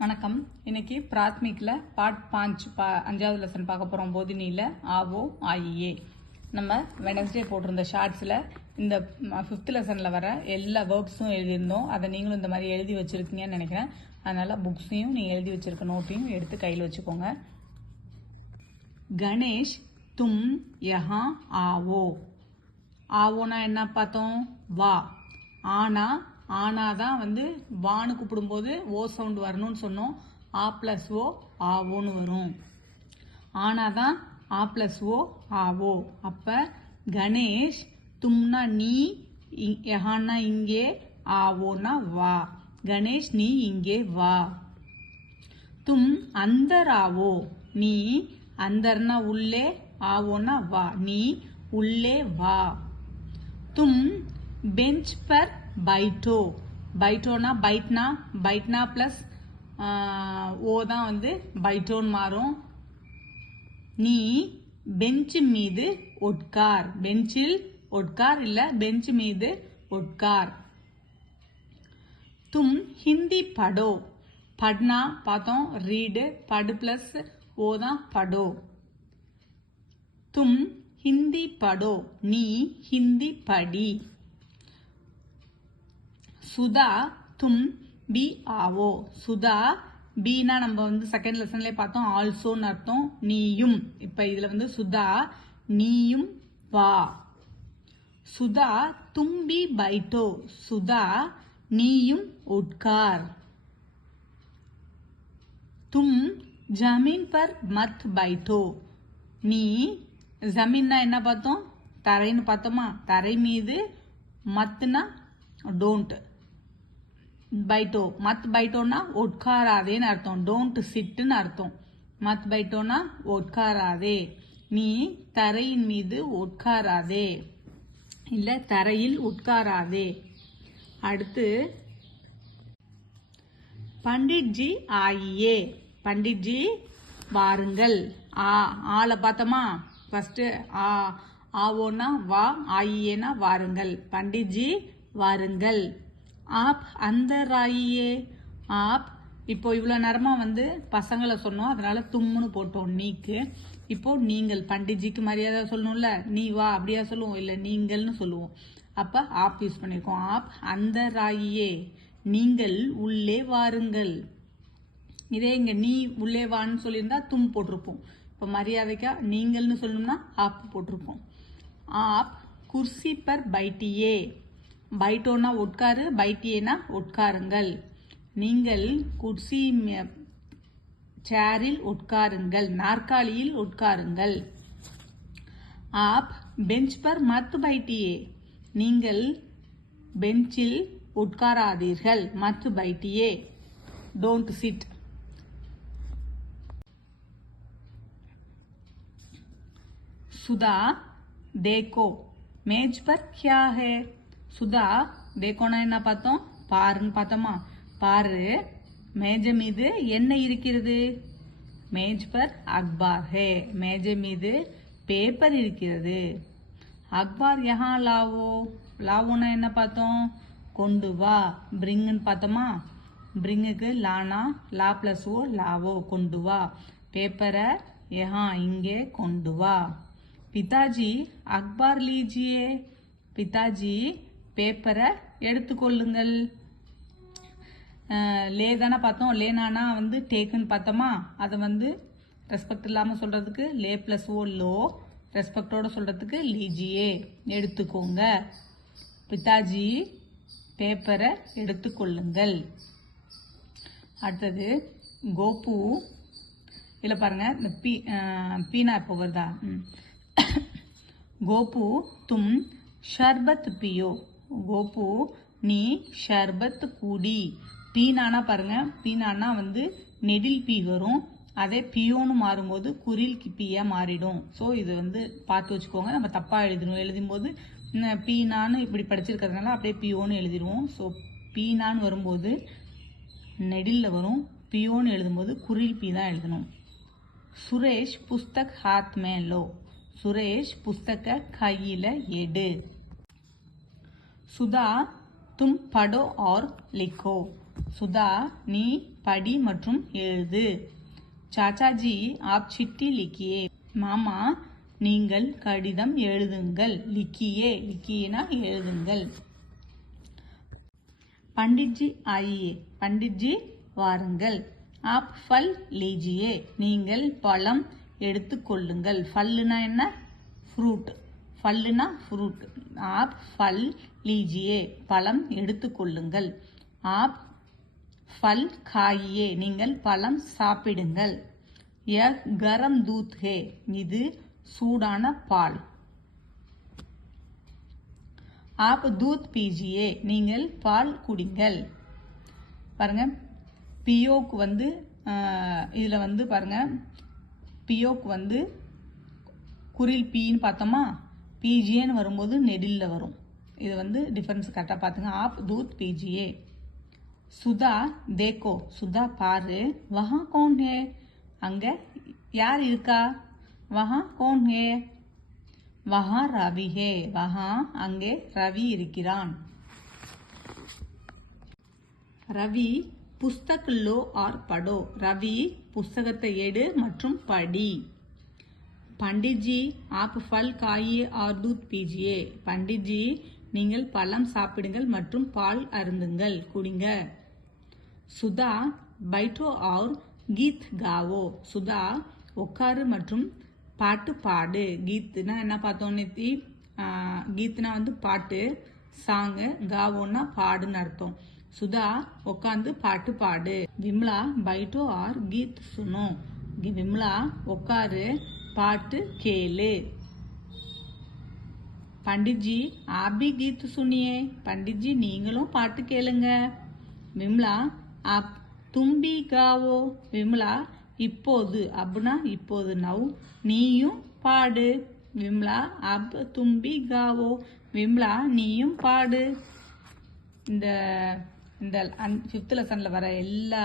வணக்கம். இன்னைக்கு பிராத்மிக்ல பார்ட் 5 5வது லெசன் பார்க்க போகிறோம். போதினியில் ஆவோ ஆயியே. நம்ம வெனஸ்டே போட்டிருந்த ஷார்ட்ஸில் இந்த 5th லெசனில் வர எல்லா வேர்ப்ஸும் எழுதியிருந்தோம். அதை நீங்களும் இந்த மாதிரி எழுதி வச்சுருக்கீங்கன்னு நினைக்கிறேன். அதனால் புக்ஸையும் நீங்கள் எழுதி வச்சுருக்க நோட்டையும் எடுத்து கையில் வச்சுக்கோங்க. கணேஷ் தும் யஹா ஆவோ. ஆவோனா என்ன பார்த்தோம்? வா. ஆனா தான் வந்து வான்னு கூப்பிடும்போது ஓ சவுண்ட் வரணும்னு சொன்னோம். ஆ பிளஸ் ஓ ஆவோன்னு வரும். ஆனா தான் ஆ பிளஸ் ஓ ஆவோ. அப்ப கணேஷ் தும்னா நீ, யஹான்னா இங்கே, ஆவோனா வா. கணேஷ் நீ இங்கே வா. தும் அந்தர் ஆவோ. நீ அந்தர்னா உள்ளே, ஆவோனா வா. நீ உள்ளே வா. தும் பெஞ்ச் பர் बैठो. बैठोना बैठना प्लस ओ தான் வந்து बैठोன்னு மாறும். நீ பெஞ்ச் மீது உட்கார். பெஞ்சில் உட்கார் இல்ல பெஞ்ச் மீது உட்கார். तुम हिंदी पढ़ो. पढ़ना பார்த்தோம் ரீடு. படு பிளஸ் ஓ தான் படோ. तुम हिंदी पढ़ो. நீ ஹிந்தி படி. சுதா தும் பி ஆவோ. சுதா பீனா நம்ம வந்து செகண்ட் லெசன்ல பார்த்தோம் ஆல்சோன்னு அர்த்தம். நீயும். இப்ப இதுல வந்து சுதா நீயும் வா. சுதா தும் பி பைட்டோ. சுதா நீயும் உட்கார். தும் ஜமீன் பர் மத் பைட்டோ. நீ ஜமீன்னா என்ன பார்த்தோம்? தரைன்னு பார்த்தோமா? தரை மீது. மத்னா டோன்ட். பைட்டோ மத் பைட்டோனா உட்காராதேன்னு அர்த்தம். டோன்ட் சிட்னு அர்த்தம். மத் பைட்டோனா உட்காராதே. நீ தரையின் மீது உட்காராதே இல்ல தரையில் உட்காராதே. அடுத்து பண்டிட்ஜி ஆயியே. பண்டிட்ஜி வாருங்கள். ஆல பார்த்தோமா? ஃபர்ஸ்ட் ஆவோனா வா, ஆயியேனா வாருங்கள். பண்டிட்ஜி வாருங்கள். ஆப் அந்தர் ஆயியே. ஆப் இப்போ இவ்வளவு நேரமா வந்து பசங்களை சொன்னோம், அதனால தும்முன்னு போட்டோம் நீக்கு. இப்போ நீங்கள் பண்டிட்ஜிக்கு மரியாதை சொல்லணும்ல, நீ வா அப்படியா சொல்லுவோம், இல்ல நீங்கள்னு சொல்லுவோம். அப்ப ஆப் யூஸ் பண்ணிருக்கோம். ஆப் அந்தர் ஆயியே. நீங்கள் உள்ளே வாருங்கள். இதே இங்க நீ உள்ளே வான்னு சொல்லியிருந்தா தும் போட்டிருப்போம். இப்ப மரியாதைக்கா நீங்கள்னு சொல்லணும்னா ஆப் போட்டிருப்போம். App குர்சி per பைட்டியே. பைட்டோனா உட்காரு, பைட்டியேனா உட்காருங்கள். நீங்கள் குர்சி சேரில் உட்காருங்கள், நாற்காலியில் உட்காருங்கள். ஆப் பெஞ்ச் பர் மத் பைட்டியே. நீங்கள் பெஞ்சில் உட்காராதீர்கள். மத் பைட்டியே டோன்ட் சிட். சுதா देखो मेज पर क्या है. சுதா தேக்கோனா என்ன பார்த்தோம்? பாருன்னு பார்த்தோமா? பாரு மேஜை மீது என்ன இருக்கிறது? மேஜ் பர் அக்பார் ஹே. மேஜை மீது பேப்பர் இருக்கிறது. அக்பார் யஹா லாவோ. லாவோனா என்ன பார்த்தோம்? கொண்டு வா. பிரிங்னு பார்த்தோமா? பிரிங்குக்கு லானா லா பிளஸ் ஓ லாவோ கொண்டு வா. பேப்பரை யஹா இங்கே கொண்டு வா. பிதாஜி அக்பார் லீஜியே. பிதாஜி பேப்பரை எடுத்துக்கொள்ளுங்கள். லே தானே பார்த்தோம். லேனானா வந்து டேக்குன்னு பார்த்தோமா? அதை வந்து ரெஸ்பெக்ட் இல்லாம சொல்றதுக்கு லே பிளஸ் ஓ லோ, ரெஸ்பெக்டோட சொல்றதுக்கு லீஜியே எடுத்துக்கோங்க. பிதாஜி பேப்பரை எடுத்துக்கொள்ளுங்கள். அடுத்தது கோபு. இல்ல பாருங்க இந்த பீனா இப்போ வருதா? கோபு தும் ஷர்பத் பியோ. கோபு நீ ஷர்பத் குடி. பீனானா பாருங்க, பீனானா வந்து நெடில் பீ வரும். அதே பியோன்னு மாறும்போது குரில் பியா மாறிடும். ஸோ இது வந்து பார்த்து வச்சுக்கோங்க. நம்ம தப்பா எழுதும்போது பீனான்னு இப்படி படிச்சிருக்கிறதுனால அப்படியே பியோன்னு எழுதிடுவோம். ஸோ பீனான்னு வரும்போது நெடில்ல வரும். பியோன்னு எழுதும்போது குரில் பீ தான் எழுதணும். சுரேஷ் புஸ்தக் ஹாத் மே லோ. சுரேஷ் புஸ்தக கையில எடு. சுதா तुम पढ़ो और लिखो. சுதா நீ படி மற்றும் எழுது. சாச்சாஜி ஆப் சிட்டி லிக்கியே. மாமா நீங்கள் கடிதம் எழுதுங்கள். லிக்கியே லிக்கியேனா எழுதுங்கள். பண்டிட்ஜி ஆயியே. பண்டிட்ஜி வாருங்கள். ஆப் ஃபல் லீஜியே. நீங்கள் பழம் எடுத்துக்கொள்ளுங்கள். ஃபல்லுனா என்ன? ஃப்ரூட். ஃபல்லுனா ஃப்ரூட். ஆப் ஃபல் லீஜியே. பழம் எடுத்துக்கொள்ளுங்கள். ஆப் ஃபல் காயியே. நீங்கள் பழம் சாப்பிடுங்கள். யஹ் கரம் தூத் ஹே. இது சூடான பால். ஆப் தூத் பீஜியே. நீங்கள் பால் குடிங்கள். பாருங்க பியோக்கு வந்து இதில் வந்து பாருங்க பியோக்கு வந்து குரில் பீன்னு பார்த்தோமா, பீஜியேன்னு வரும்போது நெடில்ல வரும். இது வந்து டிஃபரன்ஸ் கரெக்டாக பார்த்துங்க. ஆப் தூத் பீஜியே. சுதா தேக்கோ. சுதா பாரு. வஹா கௌன் ஹே. அங்கே யார் இருக்கா? வஹா கௌன் ஹே. வஹா ரவி ஹே. வஹா அங்கே ரவி இருக்கிறான். ரவி புஸ்தக் லோ ஆர் படோ. ரவி புஸ்தகத்தை எடு மற்றும் படி. பண்டிட்ஜி ஆப் ஃபல் காயியே ஆர் தூத் பீஜியே. பண்டிட்ஜி நீங்கள் பழம் சாப்பிடுங்கள் மற்றும் பால் அருந்துங்கள், குடிங்க. சுதா பைட்டோ ஆர் கீத் காவோ. சுதா உட்காரு மற்றும் பாட்டு பாடு. கீத்னா என்ன பார்த்தோம் நேத்தி? கீத்னா வந்து பாட்டு, சாங்கு. காவோன்னா பாடுன்னு அர்த்தம். சுதா உட்காந்து பாட்டு பாடு. விம்லா பைட்டோ ஆர் கீத் சுனோ. விம்லா உட்காரு பாட்டு கேளு. பண்டிட்ஜி ஆபி கீத் சுனியே. பண்டிட்ஜி நீங்களும் பாட்டு கேளுங்க. விம்லா அப் தும்பி காவோ. விம்லா இப்போது, அப்னா இப்போது, நவ் நீயும் பாடு. விம்லா அப் தும்பி காவோ. விம்லா நீயும் பாடு. இந்த இந்த 5th லெசனில் வர எல்லா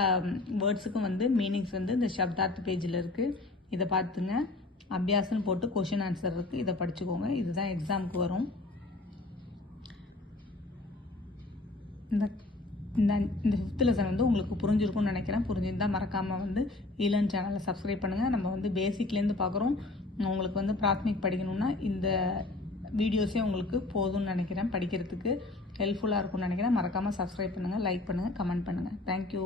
வேர்ட்ஸுக்கும் வந்து மீனிங்ஸ் வந்து இந்த சப்தார்த் பேஜில் இருக்குது. இதை பார்த்துங்க. அபியாசன்னு போட்டு கொஷின் ஆன்சர் இருக்குது, இதை படிச்சுக்கோங்க. இதுதான் எக்ஸாமுக்கு வரும். இந்த இந்த இந்த 5th லெசன் வந்து உங்களுக்கு புரிஞ்சிருக்கும்னு நினைக்கிறேன். புரிஞ்சிருந்தால் மறக்காமல் வந்து ஈலன் சேனலை சப்ஸ்கிரைப் பண்ணுங்கள். நம்ம வந்து பேசிக்லேருந்து பார்க்குறோம். உங்களுக்கு வந்து பிராத்மிக் படிக்கணும்னா இந்த வீடியோஸே உங்களுக்கு போதும்னு நினைக்கிறேன். படிக்கிறதுக்கு ஹெல்ப்ஃபுல்லாக இருக்கும்னு நினைக்கிறேன். மறக்காமல் சப்ஸ்கிரைப் பண்ணுங்கள், லைக் பண்ணுங்கள், கமெண்ட் பண்ணுங்கள். தேங்க்யூ.